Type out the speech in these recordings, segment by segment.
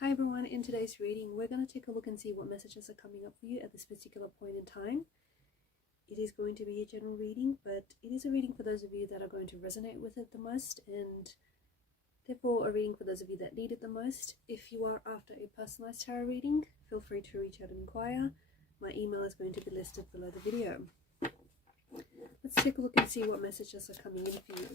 Hi everyone, in today's reading we're going to take a look and see what messages are coming up for you at this particular point in time. It is going to be a general reading, but it is a reading for those of you that are going to resonate with it the most, and therefore a reading for those of you that need it the most. If you are after a personalized tarot reading, feel free to reach out and inquire. My email is going to be listed below the video. Let's take a look and see what messages are coming in for you.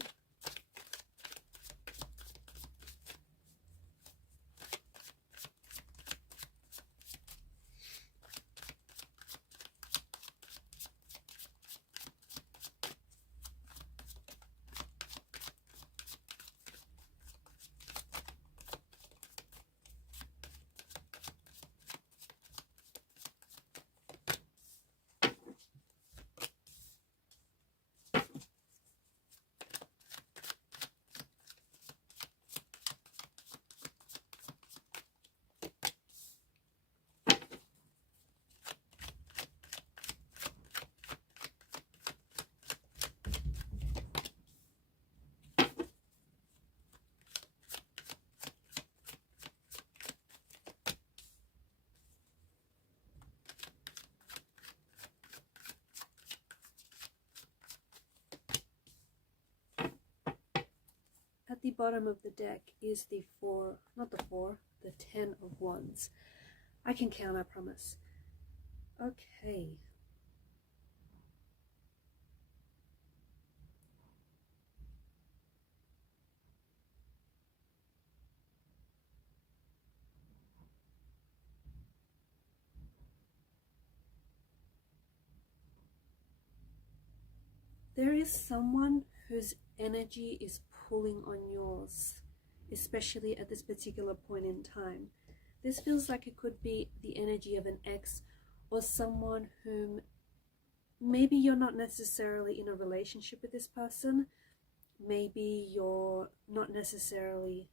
At the bottom of the deck is the the 10 of Wands. I can count, I promise. Okay. There is someone whose energy is pulling on yours, especially at this particular point in time. This feels like it could be the energy of an ex or someone whom maybe you're not necessarily in a relationship with this person. Maybe you're not necessarily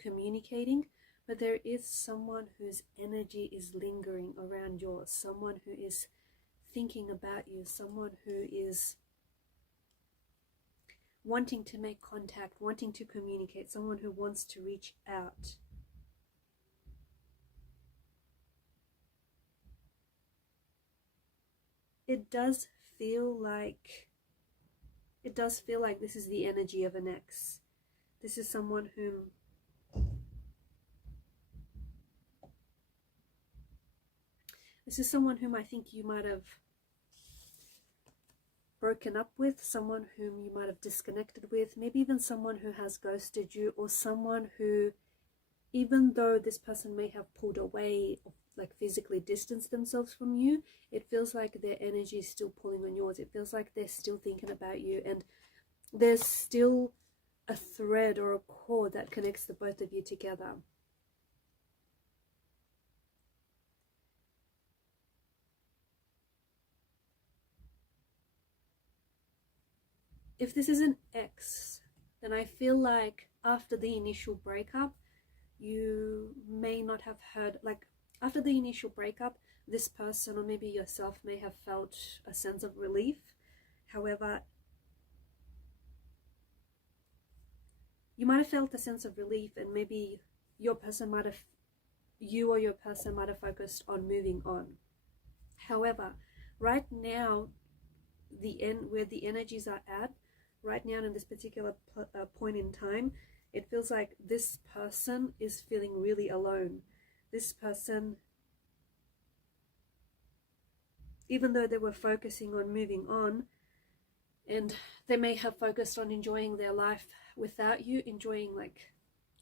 communicating, but there is someone whose energy is lingering around yours, someone who is thinking about you, someone who is wanting to make contact, wanting to communicate, someone who wants to reach out. It does feel like this is the energy of an ex. This is someone whom I think you might have broken up with, someone whom you might have disconnected with, maybe even someone who has ghosted you, or someone who, even though this person may have pulled away, like physically distanced themselves from you, it feels like their energy is still pulling on yours. It feels like they're still thinking about you, and there's still a thread or a cord that connects the both of you together. If this is an ex, then I feel like after the initial breakup, you may not have heard, like after the initial breakup, this person or maybe yourself may have felt a sense of relief. However, you might have felt a sense of relief, and maybe you or your person might have focused on moving on. However, right now, where the energies are at, right now in this particular point in time, it feels like this person is feeling really alone. This person, even though they were focusing on moving on, and they may have focused on enjoying their life without you,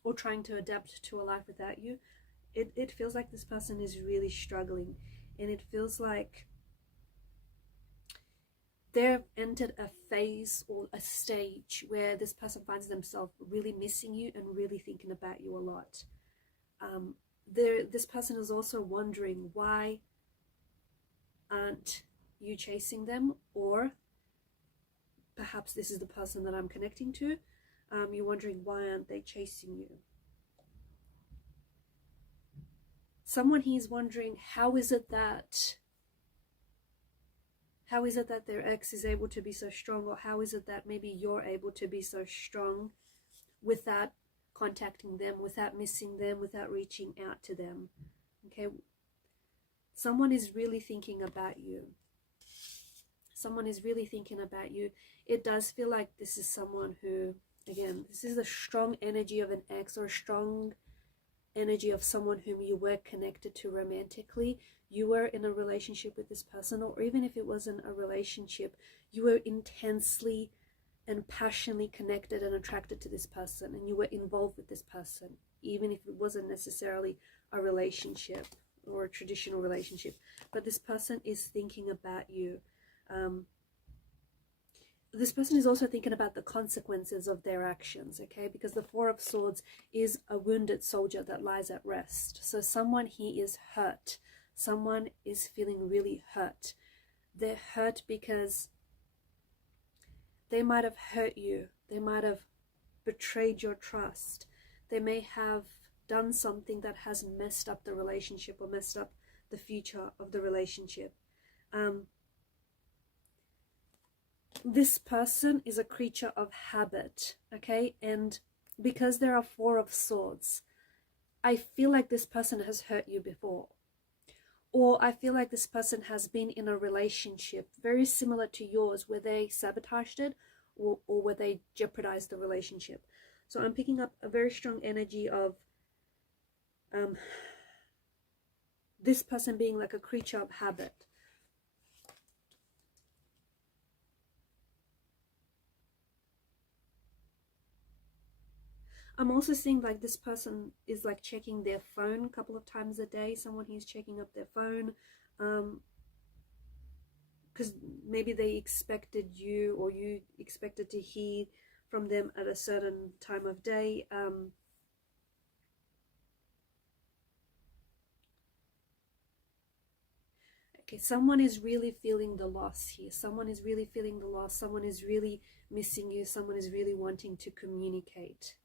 or trying to adapt to a life without you, it feels like this person is really struggling, and it feels like they've entered a phase or a stage where this person finds themselves really missing you and really thinking about you a lot. This person is also wondering, why aren't you chasing them? Or perhaps this is the person that I'm connecting to. You're wondering, why aren't they chasing you? Someone here is wondering, how is it that their ex is able to be so strong, or how is it that maybe you're able to be so strong without contacting them, without missing them, without reaching out to them. Okay, someone is really thinking about you. Someone is really thinking about you. It does feel like this is someone who, again, this is a strong energy of an ex, or a strong energy of someone whom you were connected to romantically. You were in a relationship with this person, or even if it wasn't a relationship, you were intensely and passionately connected and attracted to this person, and you were involved with this person, even if it wasn't necessarily a relationship or a traditional relationship. But this person is thinking about you. This person is also thinking about the consequences of their actions, okay? Because the Four of Swords is a wounded soldier that lies at rest. So someone here is hurt. Someone is feeling really hurt. They're hurt because they might have hurt you. They might have betrayed your trust. They may have done something that has messed up the relationship, or messed up the future of the relationship. This person is a creature of habit, okay? And because there are Four of Swords, I feel like this person has hurt you before. Or I feel like this person has been in a relationship very similar to yours, where they sabotaged it, or where they jeopardized the relationship. So I'm picking up a very strong energy of this person being like a creature of habit. I'm also seeing like this person is like checking their phone a couple of times a day. Someone who's checking up their phone, because maybe they expected you, or you expected to hear from them at a certain time of day. Okay, someone is really feeling the loss here. Someone is really feeling the loss. Someone is really missing you. Someone is really wanting to communicate,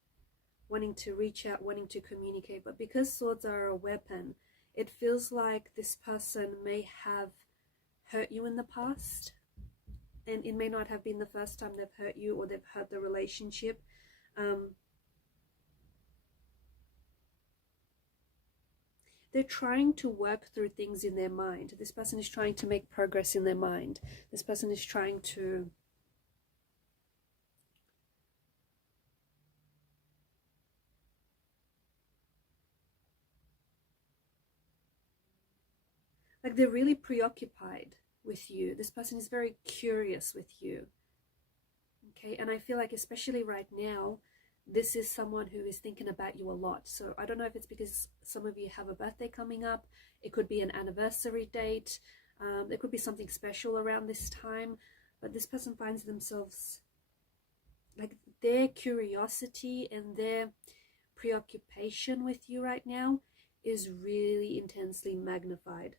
wanting to reach out, wanting to communicate. But because swords are a weapon, it feels like this person may have hurt you in the past, and it may not have been the first time they've hurt you, or they've hurt the relationship. They're trying to work through things in their mind. This person is trying to make progress in their mind. This person is trying to like, they're really preoccupied with you. This person is very curious with you. Okay, and I feel like especially right now, this is someone who is thinking about you a lot. So I don't know if it's because some of you have a birthday coming up. It could be an anniversary date. There could be something special around this time. But this person finds themselves, like, their curiosity and their preoccupation with you right now is really intensely magnified.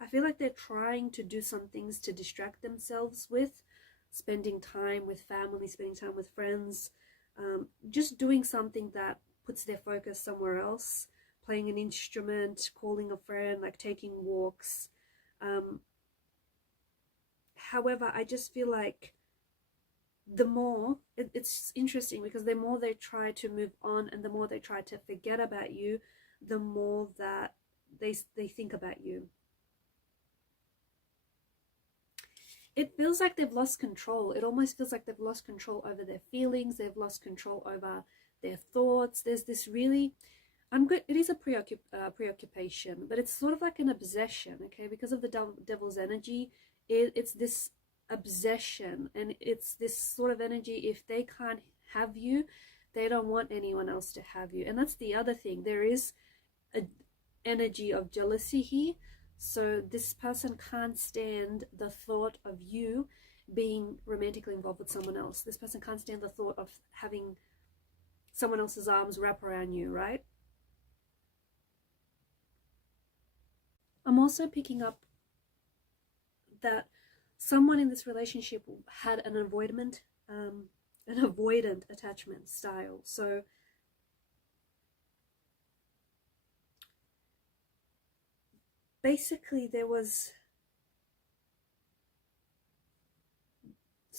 I feel like they're trying to do some things to distract themselves with, spending time with family, spending time with friends, just doing something that puts their focus somewhere else, playing an instrument, calling a friend, like taking walks. However, I just feel like the more, it's interesting because the more they try to move on and the more they try to forget about you, the more that they think about you. It feels like they've lost control. It almost feels like they've lost control over their feelings. They've lost control over their thoughts. There's this really, it is a preoccupation, but it's sort of like an obsession, okay? Because of the devil's energy, it's this obsession, and it's this sort of energy. If they can't have you, they don't want anyone else to have you. And that's the other thing. There is an energy of jealousy here. So this person can't stand the thought of you being romantically involved with someone else. This person can't stand the thought of having someone else's arms wrap around you, right? I'm also picking up that someone in this relationship had an avoidant attachment style. So basically there was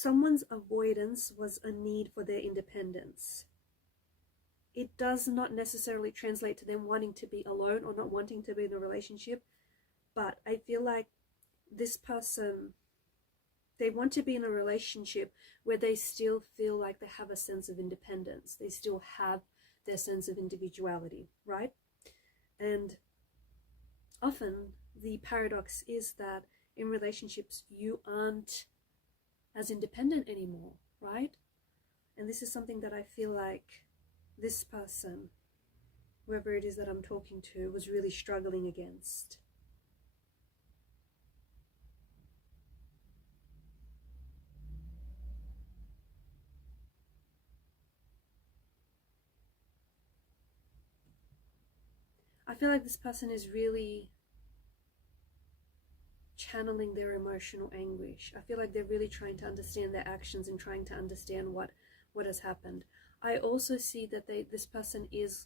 someone's avoidance was a need for their independence. It does not necessarily translate to them wanting to be alone or not wanting to be in a relationship, but I feel like this person, they want to be in a relationship where they still feel like they have a sense of independence. They still have their sense of individuality, right? And often the paradox is that in relationships, you aren't as independent anymore, right? And this is something that I feel like this person, whoever it is that I'm talking to, was really struggling against. I feel like this person is really channeling their emotional anguish. I feel like they're really trying to understand their actions and trying to understand what has happened. I also see that this person is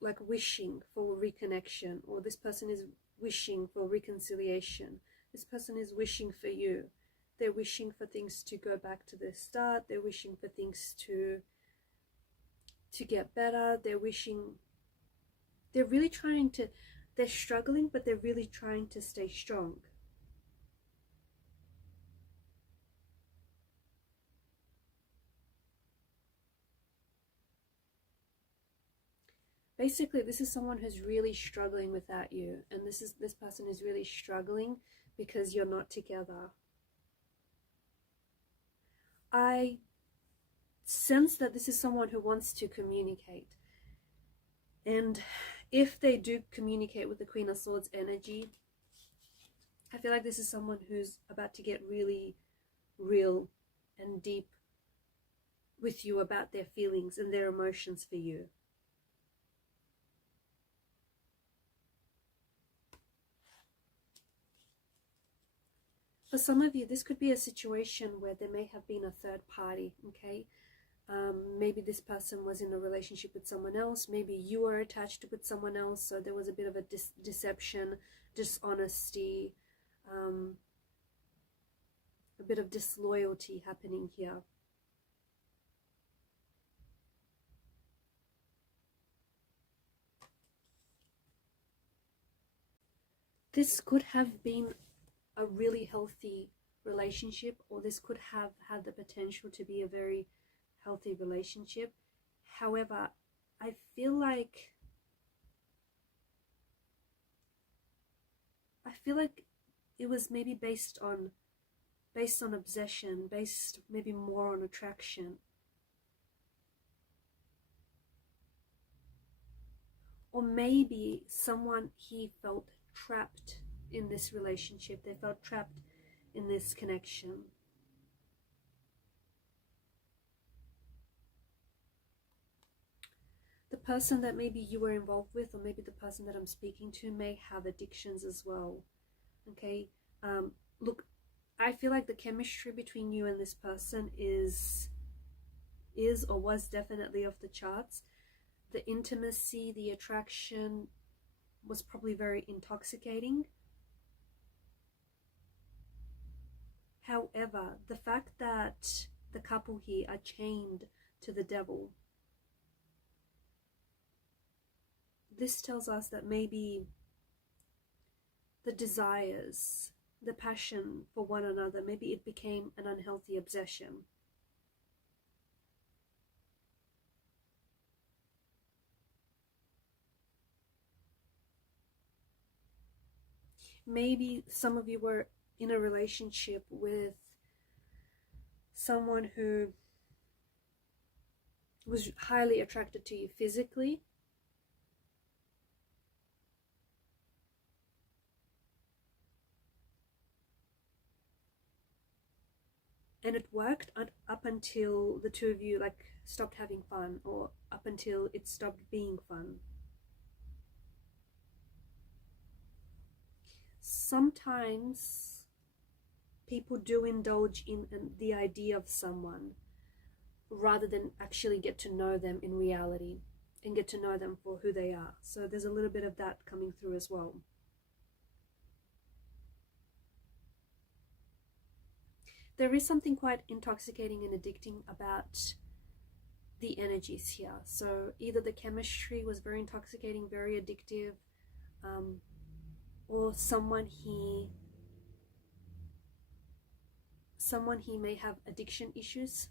like wishing for reconnection, or this person is wishing for reconciliation. This person is wishing for you. They're wishing for things to go back to the start. They're wishing for things to get better. They're really trying to, they're struggling, but they're really trying to stay strong. Basically, this is someone who's really struggling without you, and this person is really struggling because you're not together. I sense that this is someone who wants to communicate, and if they do communicate with the Queen of Swords energy, I feel like this is someone who's about to get really real and deep with you about their feelings and their emotions for you. For some of you, this could be a situation where there may have been a third party, okay? Maybe this person was in a relationship with someone else. Maybe you were attached with someone else, so there was a bit of a deception, dishonesty, a bit of disloyalty happening here. This could have been a really healthy relationship, or this could have had the potential to be a very healthy relationship. However, I feel like it was maybe based on obsession, based maybe more on attraction. Or maybe someone, he felt trapped in this relationship. They felt trapped in this connection. The person that maybe you were involved with, or maybe the person that I'm speaking to, may have addictions as well. Okay, look, I feel like the chemistry between you and this person is or was definitely off the charts. The intimacy, the attraction was probably very intoxicating. However, the fact that the couple here are chained to the devil, this tells us that maybe the desires, the passion for one another, maybe it became an unhealthy obsession. Maybe some of you were in a relationship with someone who was highly attracted to you physically, and it worked up until the two of you like stopped having fun, or up until it stopped being fun. Sometimes people do indulge in the idea of someone rather than actually get to know them in reality and get to know them for who they are. So there's a little bit of that coming through as well. there is something quite intoxicating and addicting about the energies here. So either the chemistry was very intoxicating, very addictive, or someone he may have addiction issues,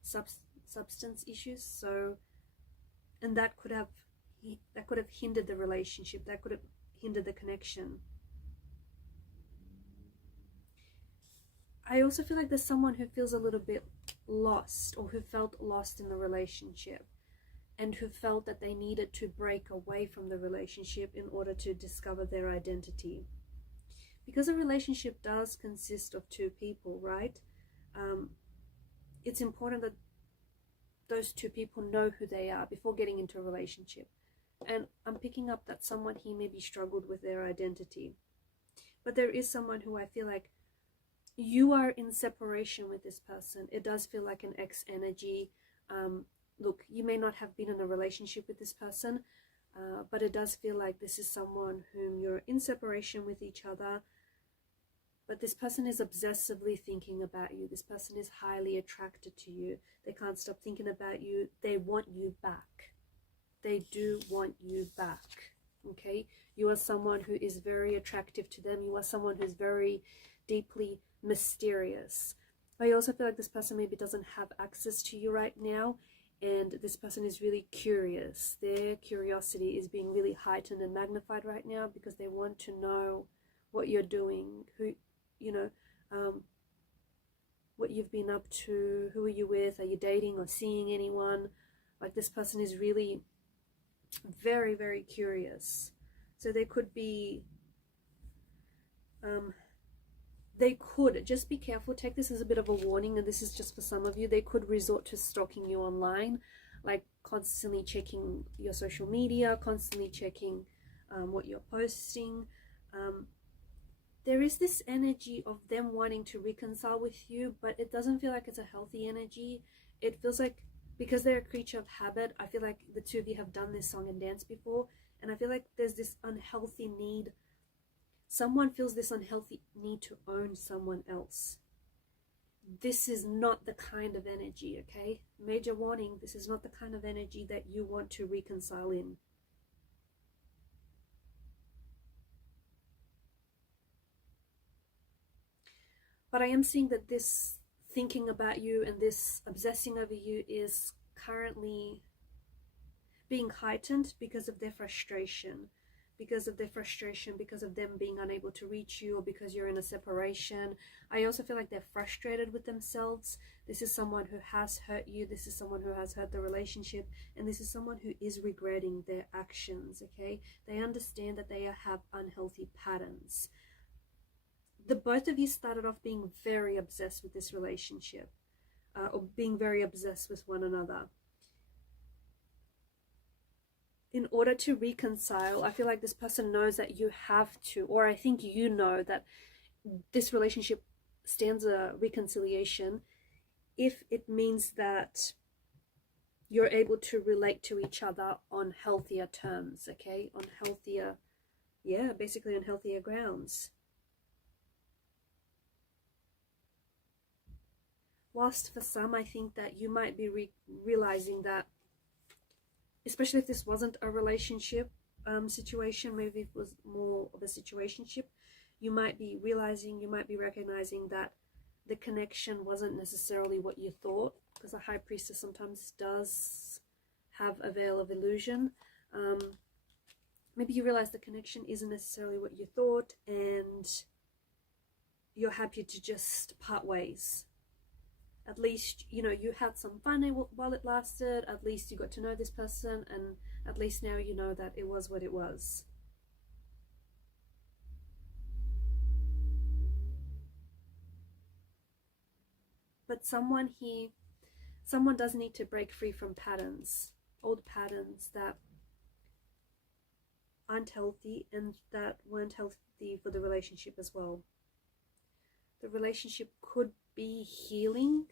substance issues. So, and that could have hindered the relationship, that could have hindered the connection. I also feel like there's someone who feels a little bit lost, or who felt lost in the relationship, and who felt that they needed to break away from the relationship in order to discover their identity. Because a relationship does consist of two people, right? It's important that those two people know who they are before getting into a relationship. And I'm picking up that someone here maybe struggled with their identity. But there is someone who I feel like you are in separation with this person. It does feel like an ex energy. Look, you may not have been in a relationship with this person, but it does feel like this is someone whom you're in separation with each other. But this person is obsessively thinking about you. This person is highly attracted to you. They can't stop thinking about you. They want you back. They do want you back. Okay? You are someone who is very attractive to them. You are someone who's very deeply mysterious. I also feel like this person maybe doesn't have access to you right now, and this person is really curious. Their curiosity is being really heightened and magnified right now because they want to know what you're doing, who, you know, what you've been up to, who are you with, are you dating or seeing anyone? Like, this person is really very, very curious. So they could be, they could, just be careful, take this as a bit of a warning, and this is just for some of you, they could resort to stalking you online, like constantly checking your social media, constantly checking what you're posting. There is this energy of them wanting to reconcile with you, but it doesn't feel like it's a healthy energy. It feels like, because they're a creature of habit, I feel like the two of you have done this song and dance before, and I feel like there's this unhealthy need. Someone feels this unhealthy need to own someone else. This is not the kind of energy, okay? Major warning, this is not the kind of energy that you want to reconcile in. But I am seeing that this thinking about you and this obsessing over you is currently being heightened because of their frustration. Because of them being unable to reach you, or because you're in a separation. I also feel like they're frustrated with themselves. This is someone who has hurt you. This is someone who has hurt the relationship. And this is someone who is regretting their actions, okay? They understand that they have unhealthy patterns. The both of you started off being very obsessed with this relationship, or being very obsessed with one another. In order to reconcile, I feel like this person knows that you have to, or I think you know that this relationship stands a reconciliation if it means that you're able to relate to each other on healthier terms, okay? On healthier, yeah, basically on healthier grounds. Whilst for some, I think that you might be realizing that, especially if this wasn't a relationship situation, maybe it was more of a situationship, you might be realizing, you might be recognizing that the connection wasn't necessarily what you thought, because a high priestess sometimes does have a veil of illusion. Maybe you realize the connection isn't necessarily what you thought, and you're happy to just part ways. At least, you know, you had some fun while it lasted. At least you got to know this person, and at least now you know that it was what it was. But someone does need to break free from patterns, old patterns that aren't healthy and that weren't healthy for the relationship as well. The relationship could be healing,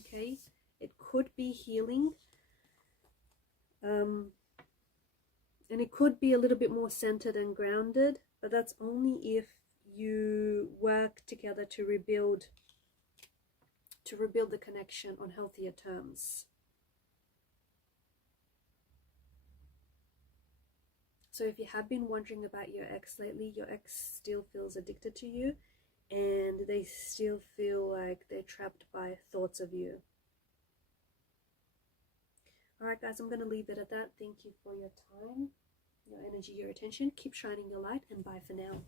okay? It could be healing. And it could be a little bit more centered and grounded, but that's only if you work together to rebuild to rebuild the connection on healthier terms. So if you have been wondering about your ex lately, your ex still feels addicted to you, and they still feel like they're trapped by thoughts of you. Alright guys, I'm going to leave it at that. Thank you for your time, your energy, your attention. Keep shining your light, and bye for now.